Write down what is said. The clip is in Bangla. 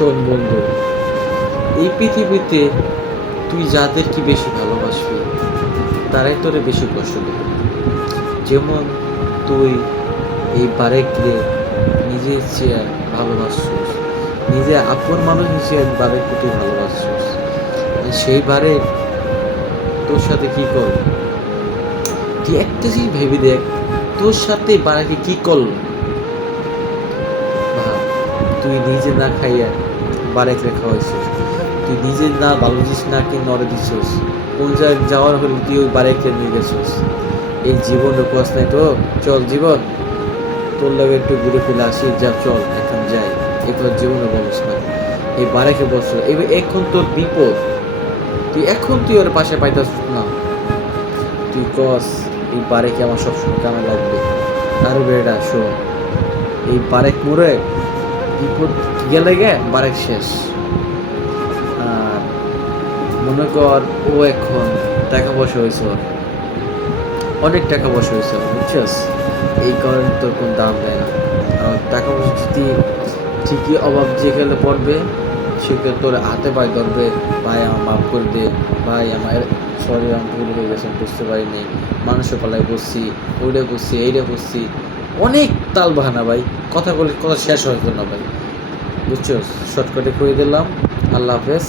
শোন বন্ধু, এই পৃথিবীতে তুই যাদেরকে বেশি ভালোবাসবি তারাই তোরে বেশি কষ্ট দেবে। যেমন তুই এই বারেককে নিজে ইচ্ছে ভালোবাসছিস, নিজে আপন মানুষ হিসেবে বারেককে তুই ভালোবাসছিস, সেই বারেক তোর সাথে কি করলো? তুই একটা জিনিস ভেবে দেখ, তোর সাথে বারেকে কি করলো? ভাব, তুই নিজে না খাইয়া বারেকরে খাওয়াইছিস, তুই নিজে না ভালো জিনিস না কিনে নড়ে দিছিস, কোন জায়গায় যাওয়ার হলে তুই ওই বারেককে নিয়ে গেছিস। এই জীবন রকস নাই তো, চল জীবন তোর লাগে একটু ঘুরে ফেলে আসি, যা চল এখন যাই। এখন জীবনে বলস না, এই বারেকে বসল এবার এখন তোর বিপদ, তুই ওর পাশে পাইতাস না। তুই কস এই বারেকে আমার সবসময় কামে লাগবে। আর বেড়া শোন, এই বারেক মোড়ে বিপদ গেলে বারেক শেষ। আর মনে কর ও এখন টাকা পয়সা হয়েছে, অনেক টাকা পয়সা হয়েছে, বুঝছিস? এই কারণে তোর কোনো দাম দেয় না। আর টাকা পয়সা যদি ঠিকই অভাব যে গেলে পড়বে, সেগুলো তোর হাতে পায়ে ধরবে, ভাই আমার মাফ করে দে, ভাই আমার সরি আমি ভুল হয়ে গেছে, বুঝতে পারিনি, মানুষের পালায় বসছি, ওইটা করছি এইটা করছি, অনেক তাল বাহানা ভাই, কথা বলে কথা শেষ হয়ে গেল না ভাই, বুঝছো? শর্টকাটে করে দিলাম। আল্লাহ হাফেজ।